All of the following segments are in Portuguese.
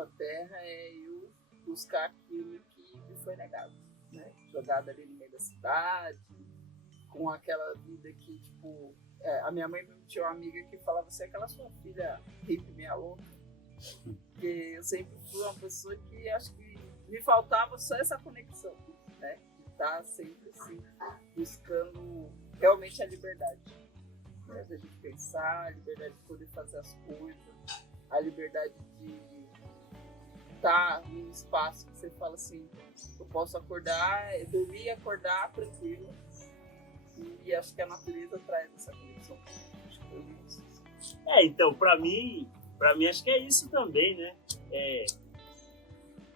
com a terra é eu buscar aquilo que me foi negado, né? Jogado ali no meio da cidade, com aquela vida que, tipo, a minha mãe tinha uma amiga que falava assim, aquela sua filha hippie meia louca, porque eu sempre fui uma pessoa que acho que me faltava só essa conexão, né? De estar sempre assim, buscando realmente a liberdade, né? Da gente pensar, a liberdade de poder fazer as coisas, a liberdade de estar num espaço que você fala assim, eu posso acordar, dormir e acordar tranquilo. E acho que a natureza traz essa conexão. Acho que é isso. Então, para mim acho que é isso também, né?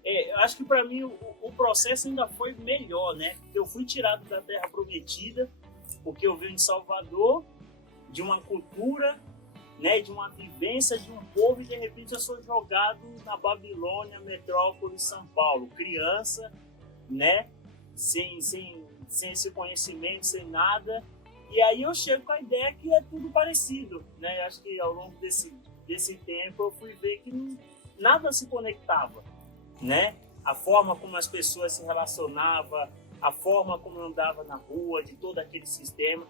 Eu acho que para mim o processo ainda foi melhor, né? Porque eu fui tirado da Terra Prometida, porque eu venho de Salvador, de uma cultura, né? De uma vivência de um povo, e de repente eu sou jogado na Babilônia, metrópole, São Paulo, criança, né? Sem esse conhecimento, sem nada. E aí eu chego com a ideia que é tudo parecido, né? Acho que ao longo desse tempo eu fui ver que nada se conectava, né? A forma como as pessoas se relacionavam, a forma como eu andava na rua, de todo aquele sistema.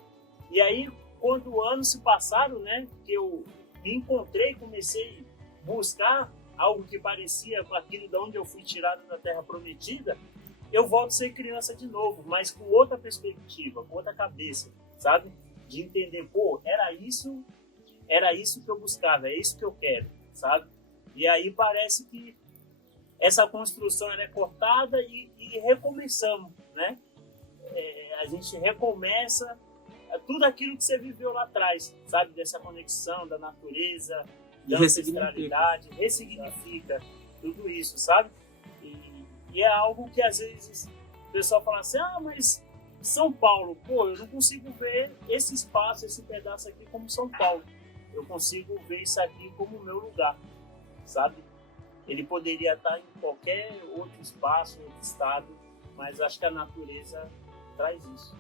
E aí, quando anos se passaram, né? Que eu me encontrei, comecei a buscar algo que parecia com aquilo de onde eu fui tirado da Terra Prometida, eu volto a ser criança de novo, mas com outra perspectiva, com outra cabeça, sabe? De entender, pô, era isso que eu buscava, é isso que eu quero, sabe? E aí parece que essa construção ela é cortada e recomeçamos, né? A gente recomeça tudo aquilo que você viveu lá atrás, sabe? Dessa conexão da natureza, da ancestralidade, ressignifica tudo isso, sabe? E é algo que às vezes o pessoal fala assim, mas São Paulo, pô, eu não consigo ver esse espaço, esse pedaço aqui como São Paulo. Eu consigo ver isso aqui como o meu lugar, sabe? Ele poderia estar em qualquer outro espaço, outro estado, mas acho que a natureza traz isso.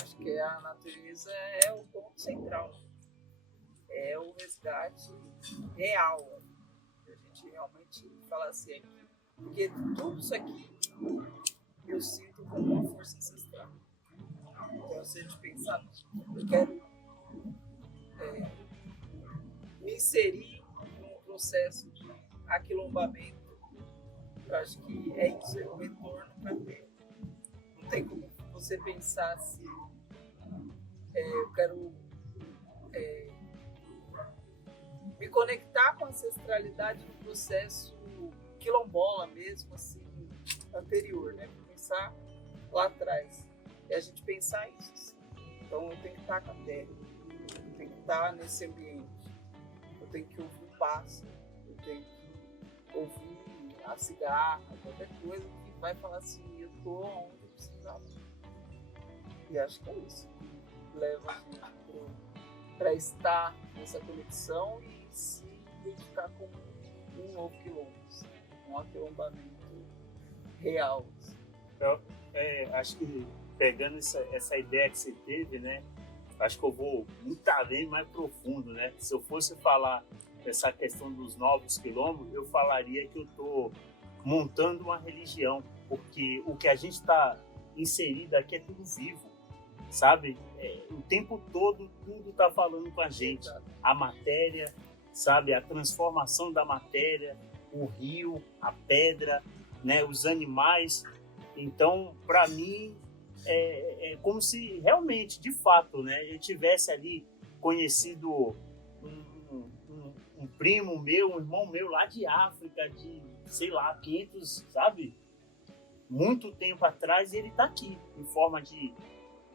Acho que a natureza é o ponto central, é o resgate real. A gente realmente fala assim, porque tudo isso aqui eu sinto como uma força ancestral. Então, se a gente pensar, eu quero me inserir num processo de aquilombamento, eu acho que é isso, é o retorno para ter. Não tem como você pensar assim, eu quero me conectar com a ancestralidade do processo quilombola mesmo, assim, anterior, né? Pensar lá atrás. E a gente pensar isso. Assim. Então eu tenho que estar com a terra, eu tenho que estar nesse ambiente, eu tenho que ouvir o pássaro, eu tenho que ouvir a cigarra, qualquer coisa que vai falar assim, eu tô onde eu precisava. E acho que é isso que leva a gente para estar nessa conexão e se identificar como um novo quilombo, um aquilombamento real. Então, acho que pegando essa ideia que você teve, né? Acho que eu vou muito além, mais profundo, né? Se eu fosse falar dessa questão dos novos quilombos, eu falaria que eu estou montando uma religião, porque o que a gente está inserido aqui é tudo vivo, sabe? O tempo todo tudo está falando com a gente. A matéria, sabe? A transformação da matéria, o rio, a pedra, né? Os animais. Então, para mim, é como se realmente, de fato, né? Eu tivesse ali conhecido um primo meu, um irmão meu lá de África, de, sei lá, 500, sabe? Muito tempo atrás, e ele está aqui, em forma de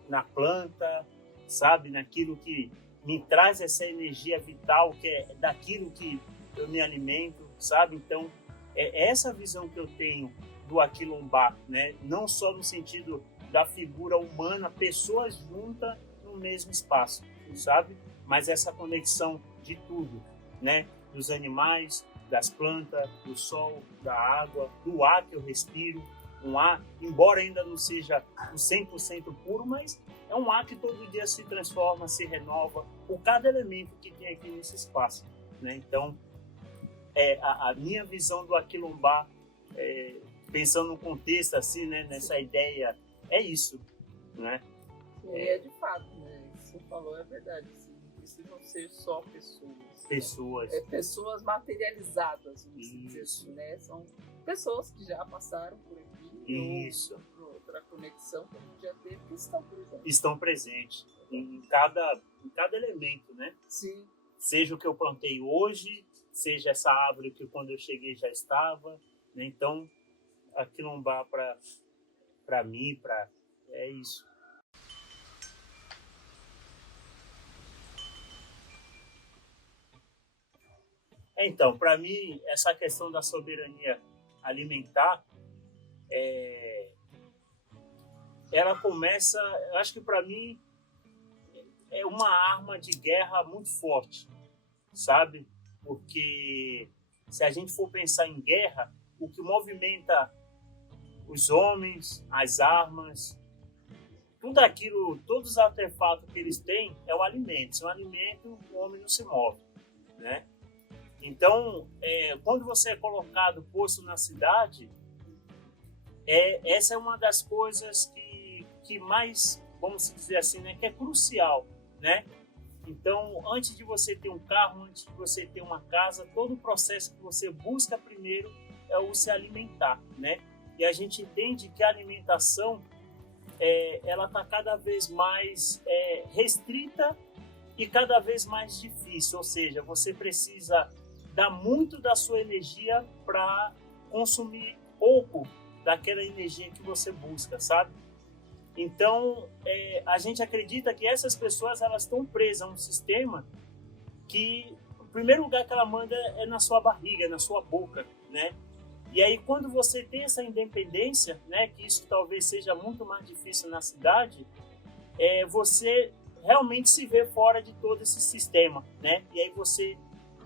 na planta, sabe? Naquilo que me traz essa energia vital, que é daquilo que eu me alimento, sabe? Então, é essa visão que eu tenho do aquilombar, né? Não só no sentido da figura humana, pessoas juntas no mesmo espaço, sabe? Mas essa conexão de tudo, né? Dos animais, das plantas, do sol, da água, do ar que eu respiro, um ar, embora ainda não seja o 100% puro, mas é um ar que todo dia se transforma, se renova, por cada elemento que tem aqui nesse espaço, né? Então, a minha visão do Aquilombá, pensando no contexto assim, né, nessa ideia, é isso, né? E de fato, né? O que você falou é verdade. Assim, não precisam ser só pessoas. Pessoas. Pessoas materializadas, vamos dizer assim, né? São pessoas que já passaram por aqui. Isso. Ou outra conexão que a gente já teve, que estão presentes. Estão presentes em cada elemento, né? Sim. Seja o que eu plantei hoje, seja essa árvore que quando eu cheguei já estava, né? Então, Aquilombá para mim, é isso. Então, para mim, essa questão da soberania alimentar, ela começa, eu acho que para mim, é uma arma de guerra muito forte, sabe? Porque se a gente for pensar em guerra, o que movimenta os homens, as armas, tudo aquilo, todos os artefatos que eles têm é o alimento. Sem o alimento, o homem não se move, né? Então, quando você é colocado, posto na cidade, essa é uma das coisas que mais, vamos dizer assim, né, que é crucial, né? Então, antes de você ter um carro, antes de você ter uma casa, todo o processo que você busca primeiro é o se alimentar, né? E a gente entende que a alimentação, ela está cada vez mais restrita e cada vez mais difícil, ou seja, você precisa dar muito da sua energia para consumir pouco daquela energia que você busca, sabe? Então, a gente acredita que essas pessoas, elas estão presas a um sistema que, o primeiro lugar que ela manda é na sua barriga, na sua boca, né? E aí, quando você tem essa independência, né, que isso talvez seja muito mais difícil na cidade, você realmente se vê fora de todo esse sistema, né? E aí você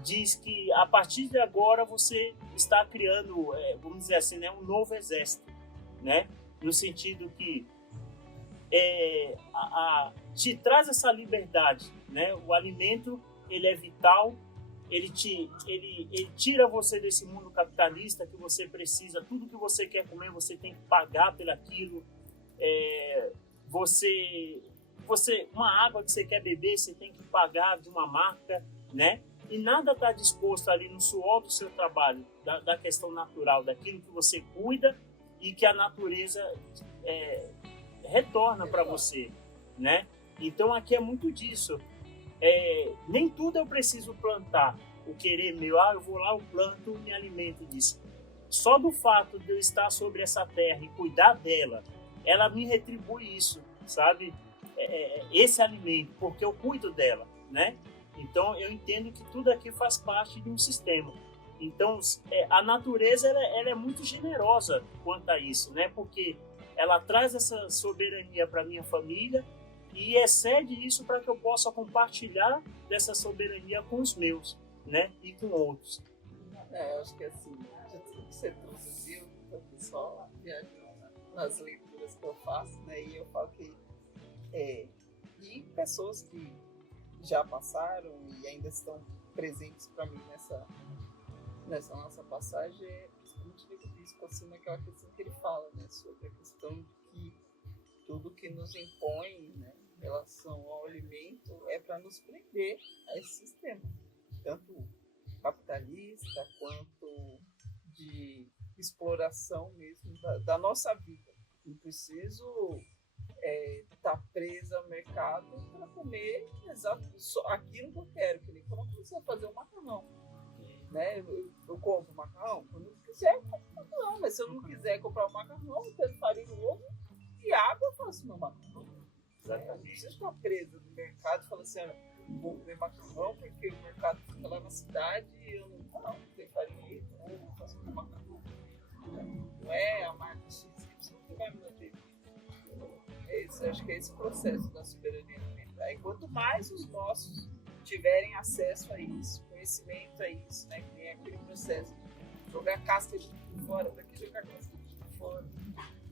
diz que, a partir de agora, você está criando, vamos dizer assim, né, um novo exército, né? No sentido que te traz essa liberdade, né? O alimento, ele é vital, ele tira você desse mundo capitalista que você precisa, tudo que você quer comer, você tem que pagar por aquilo. Uma água que você quer beber, você tem que pagar de uma marca, né? E nada está disposto ali no suor do seu trabalho, da questão natural, daquilo que você cuida e que a natureza retorna para você, né? Então aqui é muito disso. Nem tudo eu preciso plantar, o querer meu, eu vou lá, eu planto e me alimento disso. Só do fato de eu estar sobre essa terra e cuidar dela, ela me retribui isso, sabe? Esse alimento, porque eu cuido dela, né? Então eu entendo que tudo aqui faz parte de um sistema. Então a natureza ela é muito generosa quanto a isso, né? Porque ela traz essa soberania para minha família e excede isso para que eu possa compartilhar dessa soberania com os meus, né? E com outros. Eu acho que assim, de tudo que você traduziu, o pessoal viajando nas leituras que eu faço, né? E eu falo que e pessoas que já passaram e ainda estão presentes para mim nessa nossa passagem, principalmente livro bispo, assim, naquela questão que ele fala, né? Sobre a questão de que tudo que nos impõe, né, em relação ao alimento é para nos prender a esse sistema, tanto capitalista quanto de exploração mesmo da nossa vida. Não preciso estar presa ao mercado para comer aquilo que eu quero, que nem quando eu comecei a fazer um macarrão, né? Eu compro macarrão quando eu quiser, eu compro macarrão, mas se eu não quiser comprar o macarrão, eu tenho farinha, ovo e água, eu faço meu macarrão. Não precisa estar presa no mercado e falar assim, vou comer macarrão porque o mercado fica lá na cidade e eu não tenho farinha, eu faço meu macarrão. Não é a marca X que vai me manter. Acho que é esse processo da soberania alimentar. E quanto mais os nossos tiverem acesso a isso, conhecimento a isso, né? Que tem aquele processo de jogar casca de tudo fora, para que jogar casca de tudo fora?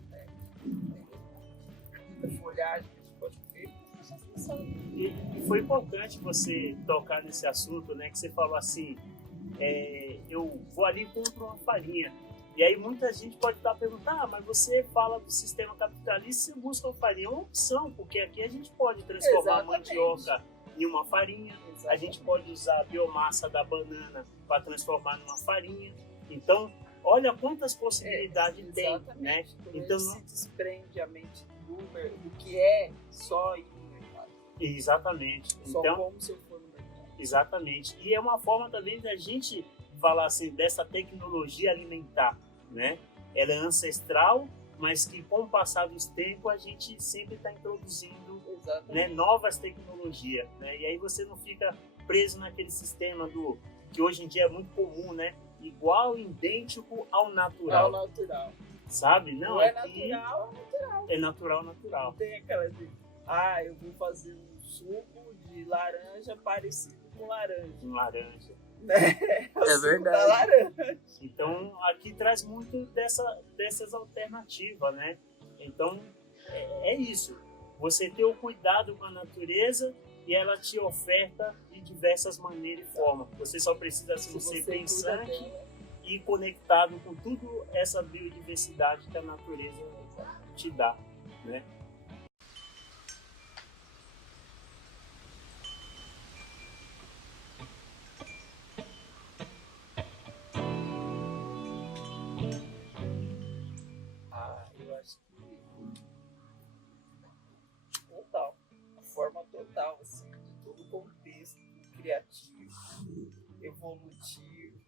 Né? A folhagem que a gente pode comer, E foi importante você tocar nesse assunto, né? Que você falou assim, eu vou ali e compro uma farinha. E aí muita gente pode estar perguntando, mas você fala do sistema capitalista e busca a farinha. É uma opção, porque aqui a gente pode transformar a mandioca em uma farinha, a gente pode usar a biomassa da banana para transformar numa farinha. Então, olha quantas possibilidades tem, né? Então não se desprende a mente do que é só ir no mercado. Exatamente. Só então, como se eu for no mercado. Exatamente. E é uma forma também da gente falar assim dessa tecnologia alimentar, né? Ela é ancestral, mas que com o passar dos tempos a gente sempre está introduzindo, né, novas tecnologias, né? E aí você não fica preso naquele sistema que hoje em dia é muito comum, né? Igual, idêntico ao natural. Ao natural. Sabe? Não é aqui natural, é natural. É natural. Não tem aquela de, eu vou fazer um suco de laranja parecido com laranja. Com laranja. É verdade. Laranja. Então, aqui traz muito dessas alternativas, né? Então, é isso. Você ter o cuidado com a natureza e ela te oferta de diversas maneiras e formas. Você só precisa ser pensante e conectado com tudo essa biodiversidade que a natureza te dá, né? Eu acho que total, a forma total, assim, de todo o contexto criativo, evolutivo,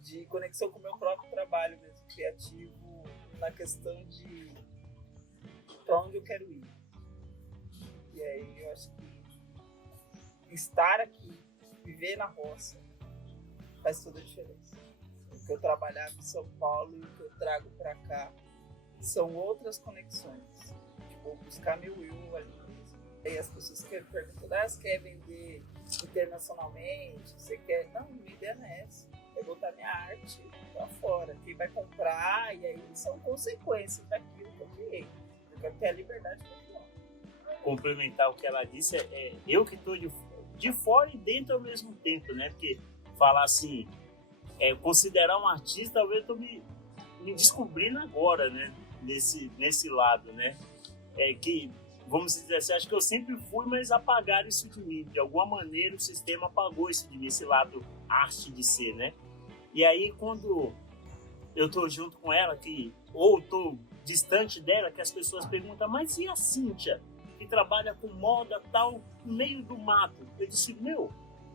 de conexão com o meu próprio trabalho mesmo, criativo, na questão de para onde eu quero ir. E aí eu acho que estar aqui, viver na roça, faz toda a diferença. O que eu trabalhava em São Paulo e o que eu trago para cá são outras conexões. Tipo, buscar meu eu ali mesmo. E as pessoas que perguntam, você quer vender internacionalmente? Você quer... Não, minha ideia não é essa. É botar minha arte pra fora. Quem vai comprar, e aí são consequências daquilo que eu criei. Eu quero ter a liberdade de continuar. Complementar o que ela disse, eu que estou de fora e dentro ao mesmo tempo, né? Porque falar assim, considerar um artista, talvez eu estou me descobrindo agora, né? Nesse lado, né? Que, vamos dizer assim, acho que eu sempre fui, mas apagaram isso de mim. De alguma maneira o sistema apagou isso de mim, esse lado arte de ser, né? E aí quando eu tô junto com ela, ou tô distante dela, que as pessoas perguntam, mas e a Cíntia, que trabalha com moda tal, no meio do mato? Eu disse,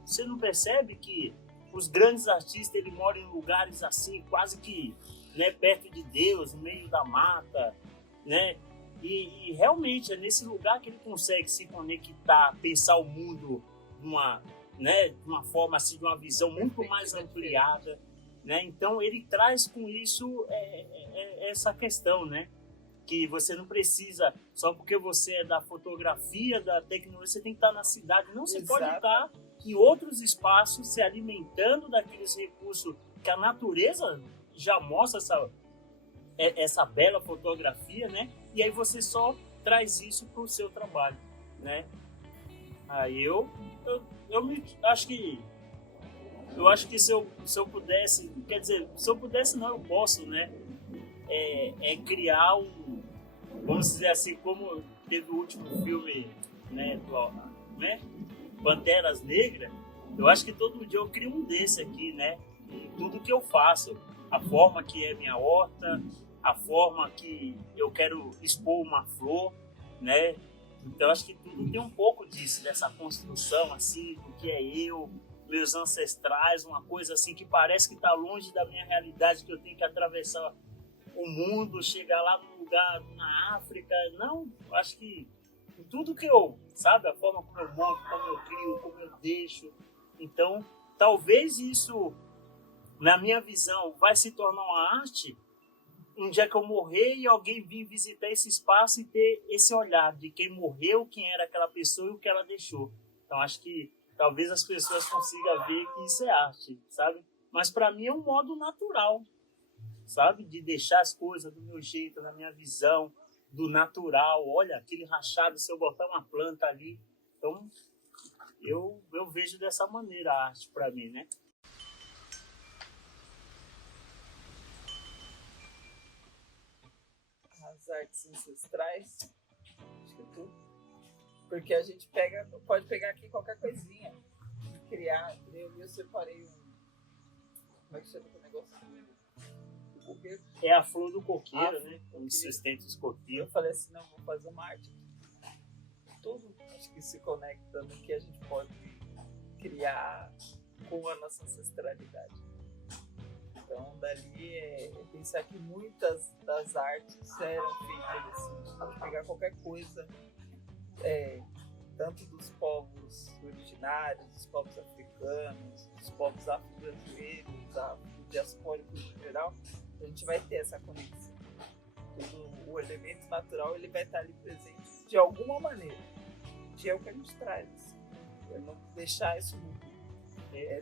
você não percebe que os grandes artistas, eles moram em lugares assim, quase que, né, perto de Deus, no meio da mata, né? E realmente é nesse lugar que ele consegue se conectar, pensar o mundo de uma forma assim, de uma visão muito mais ampliada, né? Então ele traz com isso essa questão, né? Que você não precisa, só porque você é da fotografia, da tecnologia, você tem que estar na cidade. Não, você pode estar em outros espaços, se alimentando daqueles recursos que a natureza já mostra essa bela fotografia, né? E aí você só traz isso para o seu trabalho, né? Aí eu acho que se eu pudesse, quer dizer, se eu pudesse não, eu posso, né? Criar vamos dizer assim, como teve o último filme, né? Panteras Negras. Eu acho que todo dia eu crio um desse aqui, né? Em tudo que eu faço, a forma que é minha horta, a forma que eu quero expor uma flor, né? Então acho que tudo tem um pouco disso, dessa construção assim, do que é eu, meus ancestrais, uma coisa assim que parece que está longe da minha realidade, que eu tenho que atravessar o mundo, chegar lá num lugar na África. Não, acho que tudo que sabe, a forma como eu monto, como eu crio, como eu deixo. Então, talvez isso, na minha visão, vai se tornar uma arte um dia que eu morrer e alguém vir visitar esse espaço e ter esse olhar de quem morreu, quem era aquela pessoa e o que ela deixou. Então, acho que talvez as pessoas consigam ver que isso é arte, sabe? Mas para mim é um modo natural, sabe? De deixar as coisas do meu jeito, na minha visão, do natural. Olha, aquele rachado, se eu botar uma planta ali. Então, eu vejo dessa maneira a arte para mim, né? As artes ancestrais, acho que é tudo. Porque a gente pode pegar aqui qualquer coisinha e criar. Eu separei como é que chama o negócio? O coqueiro. É a flor do coqueiro, né? Onde sustenta os coqueiros. Eu falei assim, não, vou fazer uma arte. Tudo acho que se conecta no que a gente pode criar com a nossa ancestralidade. Então, dali é pensar que muitas das artes eram feitas assim. Pode pegar qualquer coisa, tanto dos povos originários, dos povos africanos, dos povos afro-brasileiros, afro-diaspóricos em geral, a gente vai ter essa conexão. O elemento natural ele vai estar ali presente de alguma maneira, que é o que a gente traz. Assim. É não deixar isso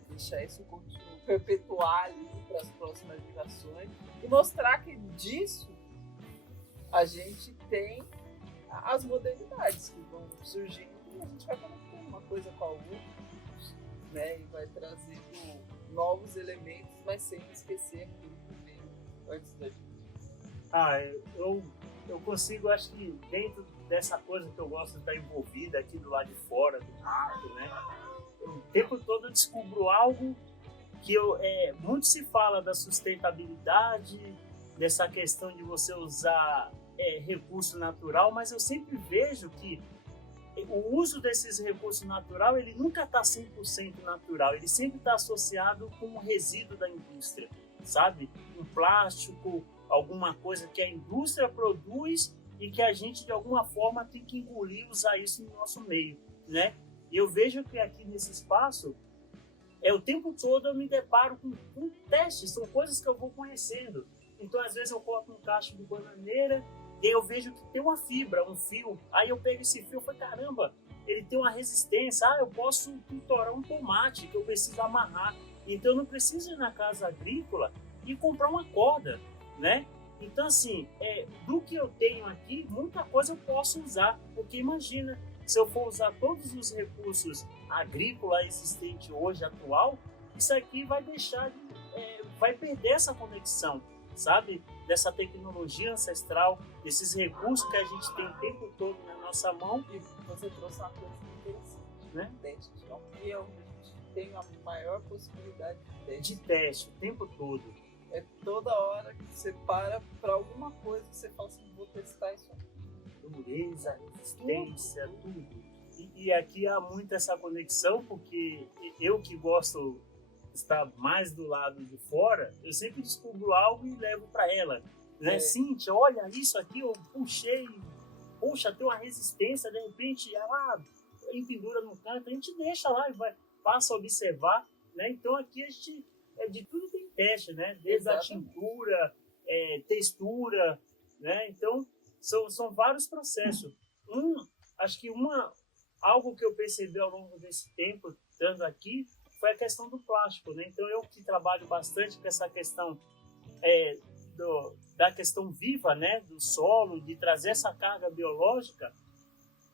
deixar isso continuar, perpetuar ali para as próximas gerações e mostrar que disso a gente tem as modernidades que vão surgindo e a gente vai conectando uma coisa com a outra, né? E vai trazendo novos elementos, mas sem esquecer aquilo que veio antes da gente. Eu consigo, acho que dentro dessa coisa que eu gosto de estar envolvida aqui do lado de fora do mato, né? O tempo todo eu descubro algo que muito se fala da sustentabilidade, dessa questão de você usar recurso natural, mas eu sempre vejo que o uso desses recursos naturais, ele nunca está 100% natural, ele sempre está associado com o resíduo da indústria, sabe? Um plástico, alguma coisa que a indústria produz e que a gente, de alguma forma, tem que engolir, usar isso no nosso meio, né? E eu vejo que aqui nesse espaço, o tempo todo eu me deparo com testes, são coisas que eu vou conhecendo. Então, às vezes, eu coloco um cacho de bananeira e eu vejo que tem uma fibra, um fio. Aí eu pego esse fio e falo, caramba, ele tem uma resistência. Eu posso pinturar um tomate que eu preciso amarrar. Então, eu não preciso ir na casa agrícola e comprar uma corda, né? Então, assim, do que eu tenho aqui, muita coisa eu posso usar. Porque imagina, se eu for usar todos os recursos agrícolas existentes hoje, atual, isso aqui vai vai perder essa conexão, sabe? Dessa tecnologia ancestral, desses recursos que a gente tem o tempo todo na nossa mão. E você trouxe uma coisa interessante, né? Teste. E é onde a gente tem a maior possibilidade de teste o tempo todo. É toda hora que você para alguma coisa que você fala assim, vou testar isso aqui. Dureza, resistência, tudo. E aqui há muito essa conexão, porque eu que gosto de estar mais do lado de fora, eu sempre descubro algo e levo para ela. Né? Cíntia, olha isso aqui, eu puxei, poxa, tem uma resistência, de repente ela empendura no canto, a gente deixa lá e passa a observar. Né? Então aqui a gente, de tudo tem teste, né? Desde a tintura, textura, né? Então são vários processos. Acho que algo que eu percebi ao longo desse tempo, estando aqui, foi a questão do plástico, né? Então, eu que trabalho bastante com essa questão da questão viva, né? Do solo, de trazer essa carga biológica,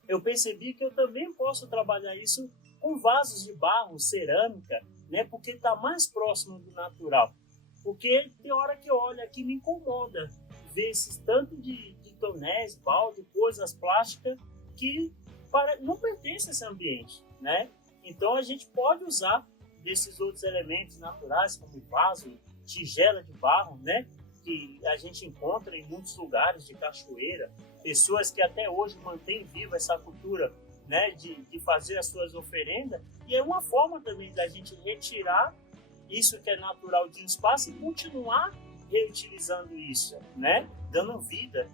eu percebi que eu também posso trabalhar isso com vasos de barro, cerâmica, né? Porque está mais próximo do natural. Porque tem hora que eu olho aqui e me incomoda ver esses tanto de tonéis, balde, coisas plásticas que não pertencem a esse ambiente, né? Então a gente pode usar desses outros elementos naturais, como vaso, tigela de barro, né? Que a gente encontra em muitos lugares de cachoeira, pessoas que até hoje mantêm viva essa cultura, né? De fazer as suas oferendas, e é uma forma também da gente retirar isso que é natural de um espaço e continuar reutilizando isso, né? Dando vida.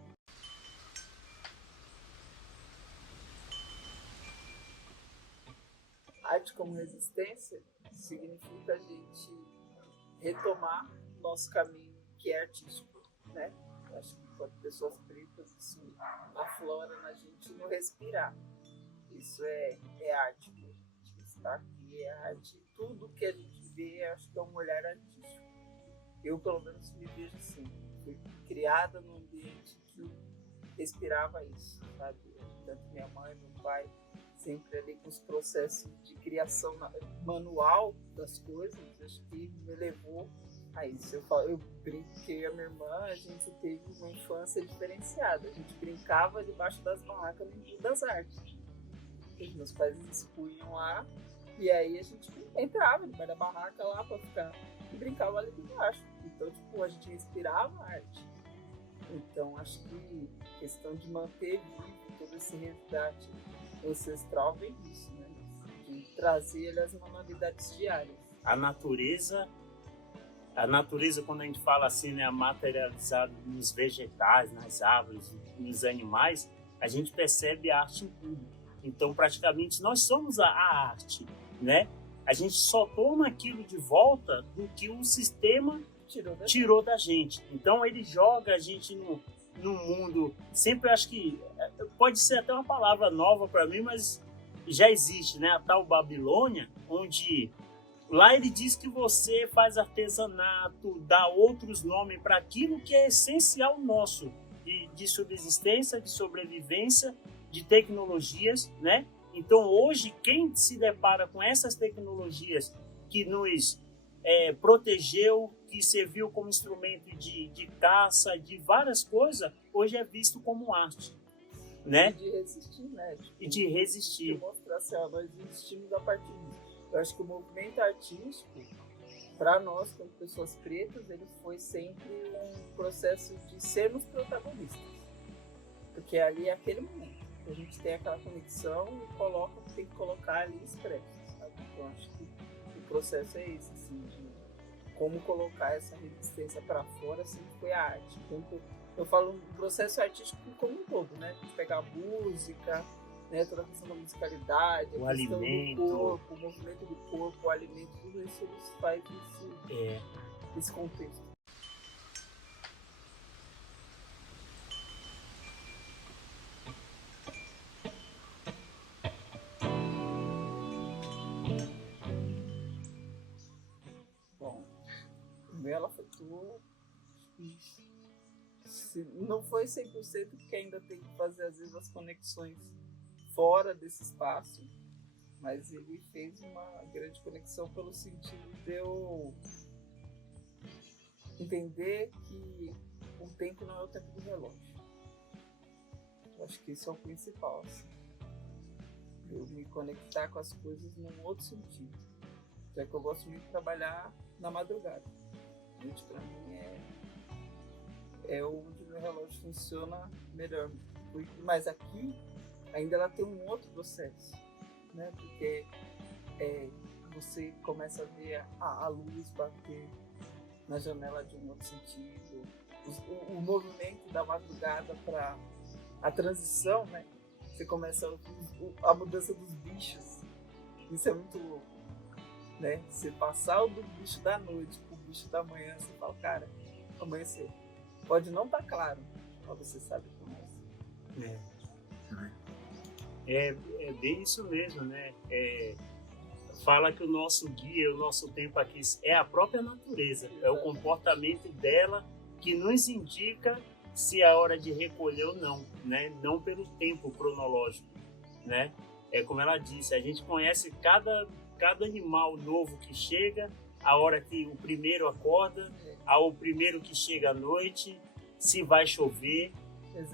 Arte como resistência significa a gente retomar nosso caminho que é artístico, né? Eu acho que quando pessoas pretas isso aflora na gente no respirar. Isso é arte. A gente está aqui, é arte. Tudo que a gente vê, acho que é um olhar artístico. Eu, pelo menos, me vejo assim. Fui criada num ambiente que respirava isso, sabe? Tanto minha mãe, meu pai, sempre ali com os processos de criação manual das coisas, acho que me levou a isso. Eu brinco que eu e a minha irmã, a gente teve uma infância diferenciada. A gente brincava debaixo das barracas no Rio das Artes. Os meus pais expunham lá, e aí a gente entrava debaixo da barraca lá pra ficar e brincava ali embaixo. Então, tipo, a gente respirava a arte. Então, acho que a questão de manter vivo todo esse resgate ancestral vem disso, né? De trazer ele às manualidades diárias. A natureza, quando a gente fala assim, né, materializada nos vegetais, nas árvores, nos animais, a gente percebe a arte em tudo. Então, praticamente, nós somos a arte, né? A gente só toma aquilo de volta do que o sistema tirou da gente. Então, ele joga a gente no mundo. Sempre acho que pode ser até uma palavra nova para mim, mas já existe, né? A tal Babilônia, onde lá ele diz que você faz artesanato, dá outros nomes para aquilo que é essencial nosso, de subsistência, de sobrevivência, de tecnologias, né? Então, hoje, quem se depara com essas tecnologias que nos protegeu, que serviu como instrumento de caça, de várias coisas, hoje é visto como arte, né? E de resistir, né? Tipo, e de resistir. De mostrar assim, ó, nós existimos a partir disso. Eu acho que o movimento artístico, para nós, como pessoas pretas, ele foi sempre um processo de sermos protagonistas. Porque ali é aquele momento. A gente tem aquela conexão e coloca o que tem que colocar ali expresso, sabe? Então, acho que o processo é esse, assim, de como colocar essa resistência para fora, assim, foi a arte. Então, eu falo do processo artístico como um todo, né? De pegar a música, né? Toda a questão da musicalidade, a o questão alimento, do corpo, o movimento do corpo, o alimento, tudo isso faz esse contexto. Ela afetou, não foi 100%, porque ainda tem que fazer às vezes as conexões fora desse espaço, mas ele fez uma grande conexão pelo sentido de eu entender que o tempo não é o tempo do relógio. Eu acho que isso é o principal, assim. Eu me conectar com as coisas num outro sentido, já que eu gosto muito de trabalhar na madrugada. Para mim é onde o meu relógio funciona melhor. Mas aqui ainda ela tem um outro processo, né? Porque você começa a ver a luz bater na janela de um outro sentido, o movimento da madrugada para a transição, né? Você começa a mudança dos bichos. Isso é muito louco, né? Você passar do bicho da noite pro bicho da manhã, você fala, cara, amanhecer. Pode não estar claro, mas você sabe como é. É bem isso mesmo, né? Fala que o nosso guia, o nosso tempo aqui é a própria natureza, é o comportamento dela que nos indica se é hora de recolher ou não, né? Não pelo tempo cronológico, né? É como ela disse, a gente conhece cada animal novo que chega, a hora que o primeiro acorda, ao primeiro que chega à noite, se vai chover,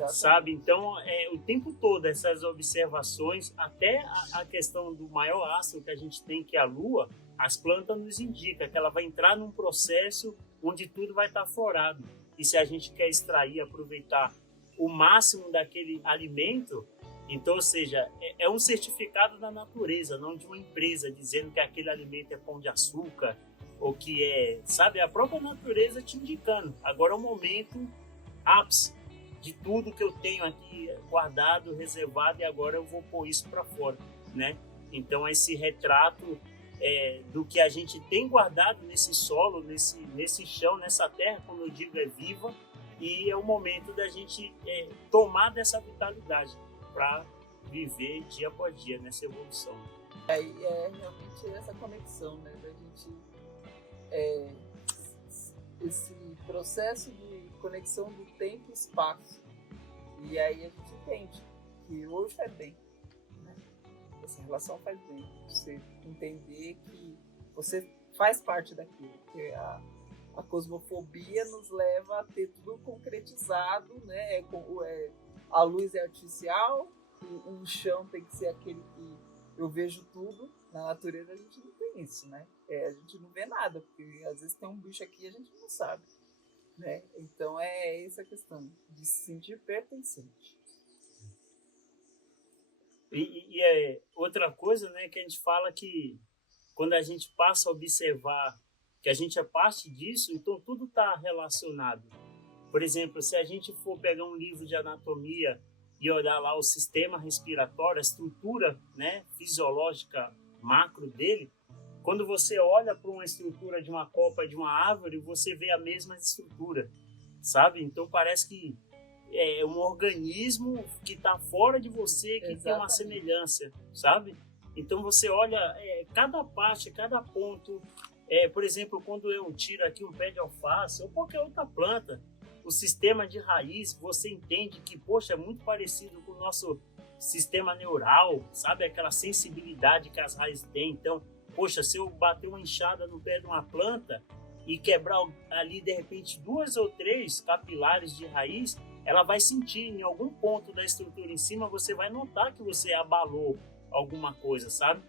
sabe? Então, o tempo todo essas observações, até a questão do maior astro que a gente tem, que é a Lua, as plantas nos indicam que ela vai entrar num processo onde tudo vai estar florado. E se a gente quer extrair, aproveitar o máximo daquele alimento, então, ou seja, é um certificado da natureza, não de uma empresa dizendo que aquele alimento é pão de açúcar, ou que sabe, a própria natureza te indicando. Agora é o momento ápice de tudo que eu tenho aqui guardado, reservado, e agora eu vou pôr isso para fora, né? Então, esse retrato do que a gente tem guardado nesse solo, nesse chão, nessa terra, como eu digo, é viva, e é o momento da gente tomar dessa vitalidade para viver dia após dia nessa evolução. Aí realmente essa conexão, né, da gente esse processo de conexão do tempo e espaço, E aí a gente entende que hoje faz bem, né? Essa relação faz bem. Você entender que você faz parte daquilo. Que a cosmofobia nos leva a ter tudo concretizado, né? A luz é artificial, o chão tem que ser aquele que eu vejo tudo. Na natureza a gente não tem isso, né? A gente não vê nada, porque às vezes tem um bicho aqui e a gente não sabe, né? Então é essa questão de se sentir pertencente. E é outra coisa, né, que a gente fala que quando a gente passa a observar que a gente é parte disso, então tudo está relacionado. Por exemplo, se a gente for pegar um livro de anatomia e olhar lá o sistema respiratório, a estrutura, né, fisiológica macro dele, quando você olha para uma estrutura de uma copa de uma árvore, você vê a mesma estrutura, sabe? Então parece que é um organismo que está fora de você, que Exatamente. Tem uma semelhança, sabe? Então você olha cada parte, cada ponto. Por exemplo, quando eu tiro aqui um pé de alface ou qualquer outra planta, o sistema de raiz, você entende que, poxa, é muito parecido com o nosso sistema neural, sabe? Aquela sensibilidade que as raízes têm. Então, poxa, se eu bater uma enxada no pé de uma planta e quebrar ali, de repente, 2 ou 3 capilares de raiz, ela vai sentir em algum ponto da estrutura em cima, você vai notar que você abalou alguma coisa, sabe?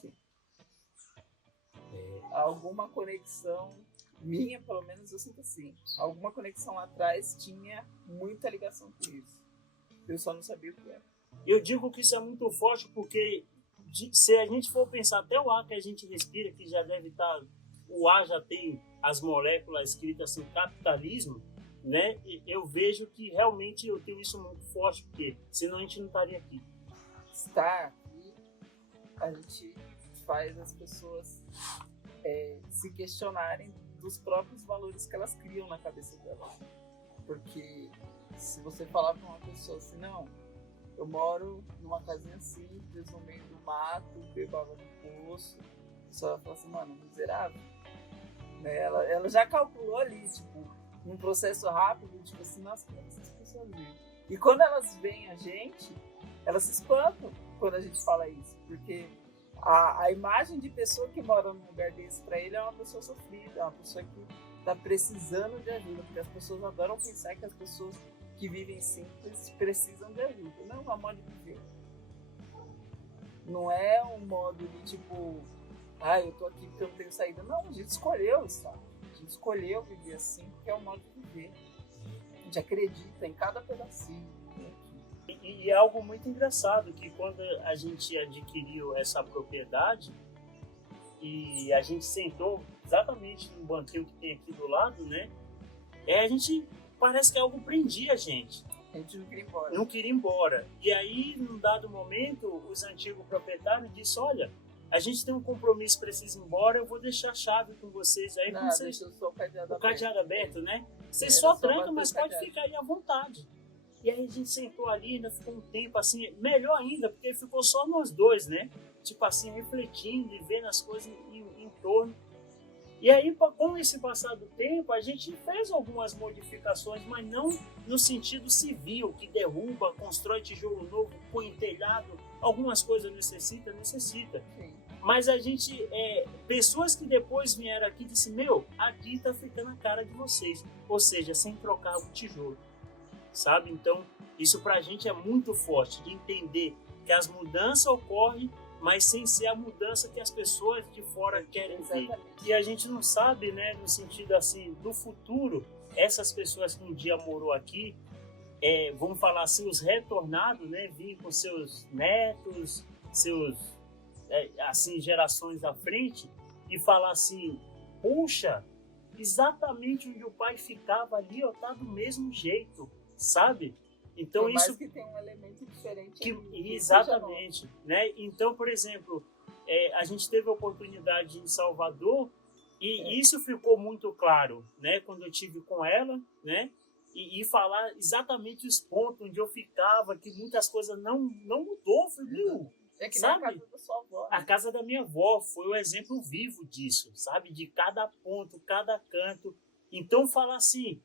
Sim. Alguma conexão minha, pelo menos eu sinto assim. Alguma conexão lá atrás tinha muita ligação com isso. Eu só não sabia o que era. Eu digo que isso é muito forte porque se a gente for pensar até o ar que a gente respira, que já deve estar... O ar já tem as moléculas escritas assim, capitalismo, né? Eu vejo que realmente eu tenho isso muito forte, porque senão a gente não estaria aqui. Estar aqui, a gente faz as pessoas se questionarem dos próprios valores que elas criam na cabeça delas. Porque se você falar para uma pessoa assim, não, eu moro numa casinha simples, no meio do mato, bebo água do poço, a pessoa vai falar assim, mano, miserável. Né? Ela já calculou ali, tipo, num processo rápido, tipo assim, nossa, como essas pessoas vivem? E quando elas veem a gente, elas se espantam quando a gente fala isso, porque a imagem de pessoa que mora num lugar desse para ele é uma pessoa sofrida, é uma pessoa que está precisando de ajuda, porque as pessoas adoram pensar que as pessoas que vivem simples precisam de ajuda. Não é um modo de viver. Não é um modo de tipo, eu tô aqui porque eu não tenho saída. Não, a gente escolheu, sabe? A gente escolheu viver assim porque é um modo de viver. A gente acredita em cada pedacinho. E é algo muito engraçado que quando a gente adquiriu essa propriedade e a gente sentou exatamente no banquinho que tem aqui do lado, né? A gente parece que algo prendia a gente. A gente não queria ir embora. Não queria ir embora. E aí, num dado momento, os antigos proprietários disseram, olha, a gente tem um compromisso, precisa ir embora, eu vou deixar a chave com vocês. Aí, não, deixa só o cadeado aberto, né? Vocês só trancam, mas pode ficar aí à vontade. E aí a gente sentou ali, ainda ficou um tempo assim, melhor ainda, porque ficou só nós dois, né? Tipo assim, refletindo e vendo as coisas em torno. E aí, com esse passar do tempo, a gente fez algumas modificações, mas não no sentido civil, que derruba, constrói tijolo novo, põe telhado. Algumas coisas necessita. Sim. Mas a gente, pessoas que depois vieram aqui disseram, aqui tá ficando a cara de vocês. Ou seja, sem trocar o tijolo. Sabe? Então, isso pra gente é muito forte, de entender que as mudanças ocorrem, mas sem ser a mudança que as pessoas de fora querem ver. E a gente não sabe, né, no sentido assim, do futuro, essas pessoas que um dia morou aqui, vamos falar assim, os retornados, né, vir com seus netos, seus, assim, gerações à frente, e falar assim, puxa, exatamente onde o pai ficava ali, tá do mesmo jeito. Sabe? Então por mais isso que tem um elemento diferente exatamente, né? Então, por exemplo, a gente teve a oportunidade em Salvador e isso ficou muito claro, né? Quando eu tive com ela, né? E falar exatamente os pontos onde eu ficava, que muitas coisas não mudou, viu? É que sabe? na casa da sua avó. A casa da minha avó foi o exemplo vivo disso, sabe? De cada ponto, cada canto. Então fala assim,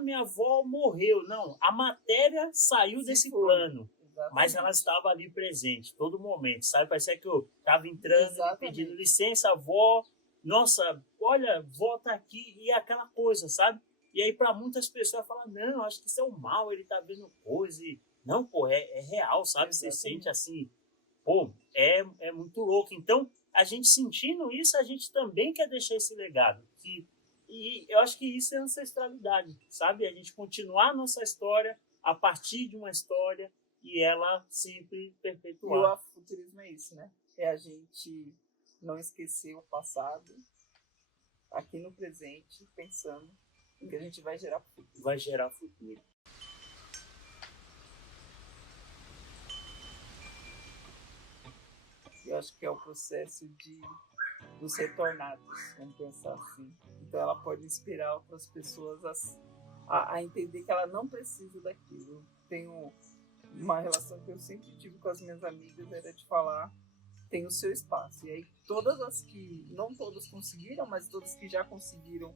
minha avó morreu. Não, a matéria saiu desse plano. Exatamente. Mas ela estava ali presente, todo momento, sabe? Parecia que eu estava entrando, pedindo licença, avó. Nossa, olha, vó tá aqui. E aquela coisa, sabe? E aí para muitas pessoas falam, não, acho que isso é o mal, ele tá vendo coisa. E... Não, pô, é real, sabe? Exatamente. Você sente assim, pô, é muito louco. Então, a gente sentindo isso, a gente também quer deixar esse legado. E eu acho que isso é ancestralidade, sabe? A gente continuar a nossa história a partir de uma história e ela sempre perpetuar. E o afrofuturismo é isso, né? É a gente não esquecer o passado aqui no presente, pensando em que a gente vai gerar futuro. Vai gerar futuro. Eu acho que é o processo dos retornados, vamos pensar assim. Então ela pode inspirar outras pessoas a entender que ela não precisa daquilo. Eu tenho uma relação que eu sempre tive com as minhas amigas, era de falar, tem o seu espaço. E aí todas as que, não todas conseguiram, mas todas que já conseguiram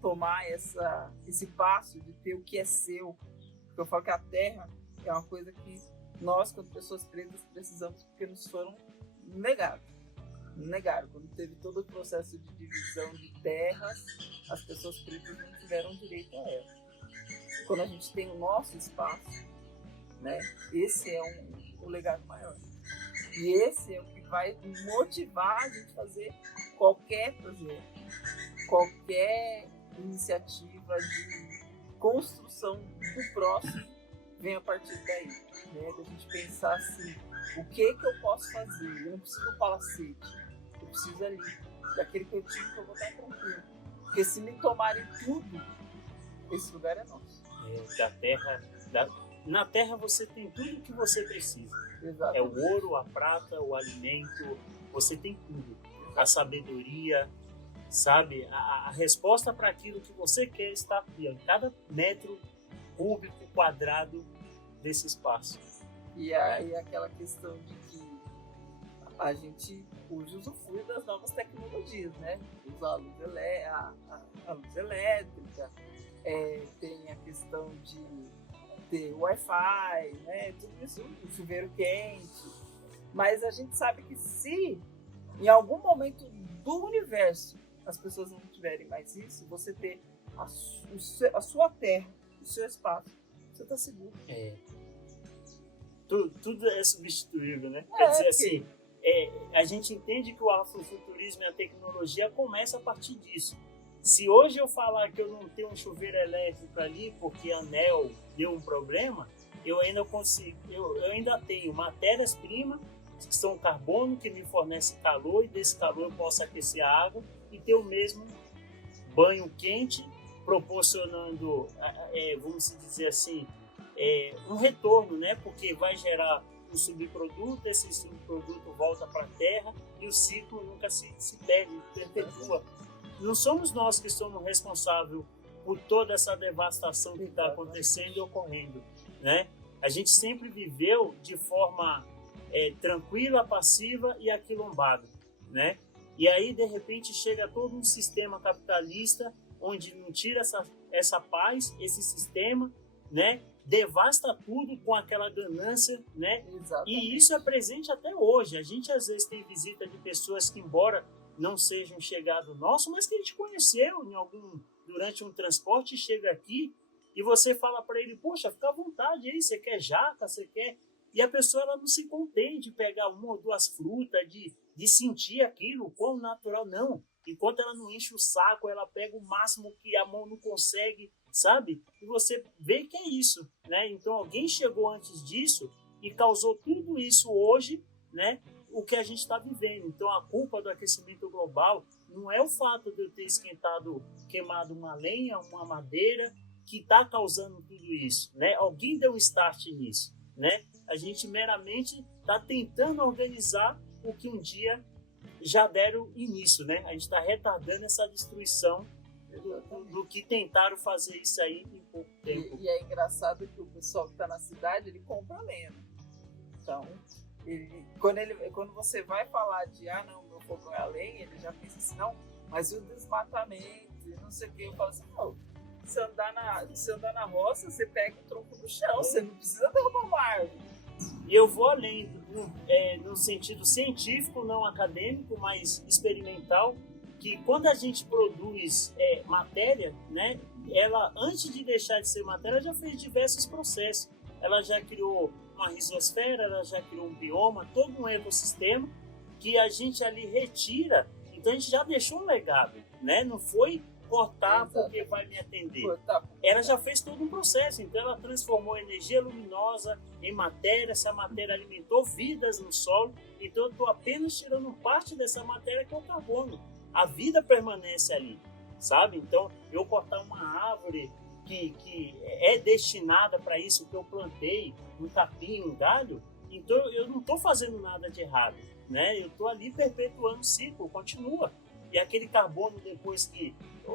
tomar esse passo de ter o que é seu. Porque eu falo que a terra é uma coisa que nós, quando pessoas pretas, precisamos, porque nos foram negaram. Quando teve todo o processo de divisão de terras, as pessoas pretas não tiveram direito a ela. Quando a gente tem o nosso espaço, né, esse é um legado maior. E esse é o que vai motivar a gente a fazer qualquer projeto, qualquer iniciativa de construção do próximo vem a partir daí, né, da gente pensar assim, o que eu posso fazer? Eu não preciso do palacete, eu preciso ali, daquele que eu tive que eu vou estar tranquilo. Porque se me tomarem tudo, esse lugar é nosso. Na terra você tem tudo o que você precisa. Exatamente. É o ouro, a prata, o alimento, você tem tudo. A sabedoria, sabe? A resposta para aquilo que você quer está aqui, em cada metro cúbico, quadrado desse espaço. E aí aquela questão de que a gente hoje usufrui das novas tecnologias, né? Usar a luz elétrica, tem a questão de ter Wi-Fi, né? Tudo isso, o chuveiro quente. Mas a gente sabe que se em algum momento do universo as pessoas não tiverem mais isso, você ter a sua terra, o seu espaço, você está seguro. Tudo é substituível, né? Quer dizer assim, a gente entende que o afrofuturismo e a tecnologia começa a partir disso. Se hoje eu falar que eu não tenho um chuveiro elétrico ali porque a ANEEL deu um problema, eu ainda tenho matérias-primas que são carbono, que me fornece calor, e desse calor eu posso aquecer a água e ter o mesmo banho quente, proporcionando, vamos dizer assim, um retorno, né? Porque vai gerar um subproduto, esse subproduto volta para a terra e o ciclo nunca se perde, perpetua. Não somos nós que somos responsáveis por toda essa devastação que está acontecendo e ocorrendo, né? A gente sempre viveu de forma tranquila, passiva e aquilombada, né? E aí, de repente, chega todo um sistema capitalista onde não tira essa paz, esse sistema, né? Devasta tudo com aquela ganância, né? Exatamente. E isso é presente até hoje. A gente às vezes tem visita de pessoas que, embora não sejam chegados nosso, mas que a gente conheceu durante um transporte, chega aqui e você fala para ele, poxa, fica à vontade aí, você quer jaca, você quer... E a pessoa ela não se contém de pegar uma ou duas frutas, de sentir aquilo, o quão natural, não. Enquanto ela não enche o saco, ela pega o máximo que a mão não consegue, sabe? E você vê que é isso, né? Então alguém chegou antes disso e causou tudo isso hoje, né? O que a gente está vivendo. Então a culpa do aquecimento global não é o fato de eu ter queimado uma lenha, uma madeira, que está causando tudo isso, né? Alguém deu um start nisso, né? A gente meramente está tentando organizar o que um dia já deram início, né? A gente está retardando essa destruição do que tentaram fazer isso aí em pouco tempo. E é engraçado que o pessoal que está na cidade, ele compra lenha. Então, Quando você vai falar de, não, meu fogão é a lenha, ele já pensa assim, não, mas e o desmatamento, e não sei o que. Eu falo assim, não, se andar na roça, você pega o tronco do chão, você não precisa derrubar uma árvore. E eu vou além, no sentido científico, não acadêmico, mas experimental, que quando a gente produz matéria, né, ela, antes de deixar de ser matéria, já fez diversos processos. Ela já criou uma rizosfera, ela já criou um bioma, todo um ecossistema que a gente ali retira. Então a gente já deixou um legado, né? Não foi cortar porque vai me atender. Ela já fez todo um processo, então ela transformou a energia luminosa em matéria, essa matéria alimentou vidas no solo, então eu estou apenas tirando parte dessa matéria que é o carbono. A vida permanece ali, sabe? Então eu cortar uma árvore que é destinada para isso, que eu plantei, um capim, um galho, então eu não estou fazendo nada de errado, né? Eu estou ali perpetuando o ciclo, continua. E aquele carbono, depois que,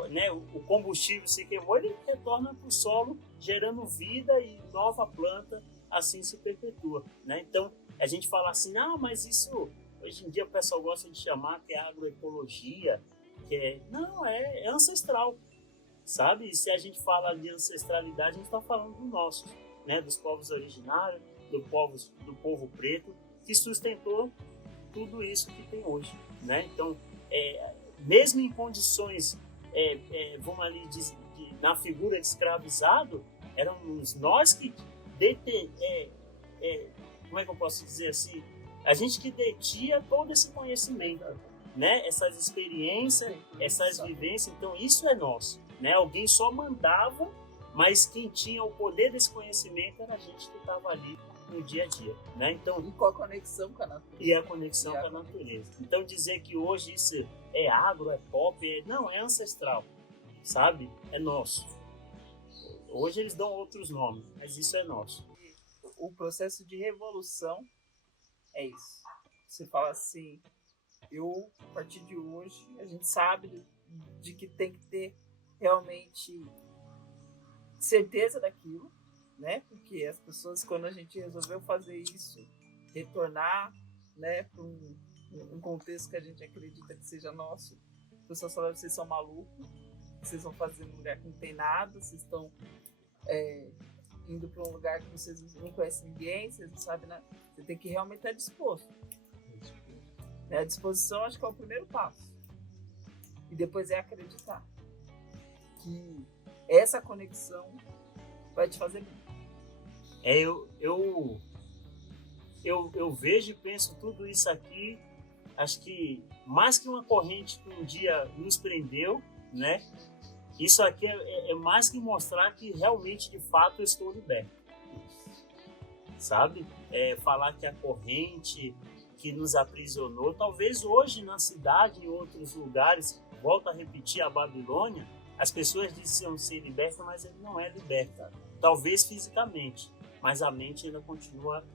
né, o combustível se queimou, ele retorna para o solo, gerando vida e nova planta, assim se perpetua, né? Então, a gente fala assim, mas isso, hoje em dia o pessoal gosta de chamar que é agroecologia, não, é ancestral, sabe? E se a gente fala de ancestralidade, a gente está falando do nosso, né? Dos povos originários, do povo preto, que sustentou tudo isso que tem hoje, né? Então, mesmo em condições, vamos ali, na figura de escravizado, éramos nós que como é que eu posso dizer assim? A gente que detinha todo esse conhecimento, né? Essas experiências, essas vivências, então isso é nosso, né? Alguém só mandava, mas quem tinha o poder desse conhecimento era a gente que estava ali no dia a dia, né? Então, e com a conexão com a natureza. E a conexão com a natureza. Então dizer que hoje isso é agro, é pop, não, é ancestral, sabe? É nosso. Hoje eles dão outros nomes, mas isso é nosso. O processo de revolução é isso. Você fala assim, a partir de hoje, a gente sabe de que tem que ter realmente certeza daquilo, né? Porque as pessoas, quando a gente resolveu fazer isso, retornar, né, para um contexto que a gente acredita que seja nosso, as pessoas falaram, vocês são malucos, vocês vão fazer num lugar que não tem nada, vocês estão indo para um lugar que vocês não conhecem ninguém, vocês não sabem nada. Você tem que realmente estar disposto. A disposição, acho que é o primeiro passo. E depois é acreditar que essa conexão vai te fazer bem. Eu vejo e penso tudo isso aqui, acho que mais que uma corrente que um dia nos prendeu, né? Isso aqui é mais que mostrar que realmente, de fato, eu estou liberto, sabe? Falar que a corrente que nos aprisionou, talvez hoje na cidade, em outros lugares, volto a repetir, a Babilônia, as pessoas diziam ser libertas, mas ele não é liberta. Talvez fisicamente, mas a mente ainda continua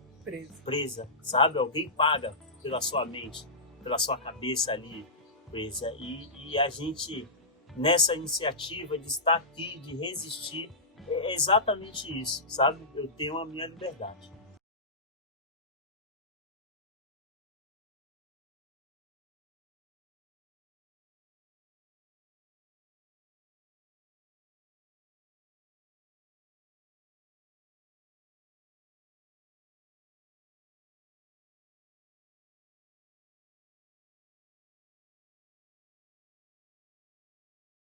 presa, sabe? Alguém paga pela sua mente, pela sua cabeça ali presa. E a gente, nessa iniciativa de estar aqui, de resistir, é exatamente isso, sabe? Eu tenho a minha liberdade.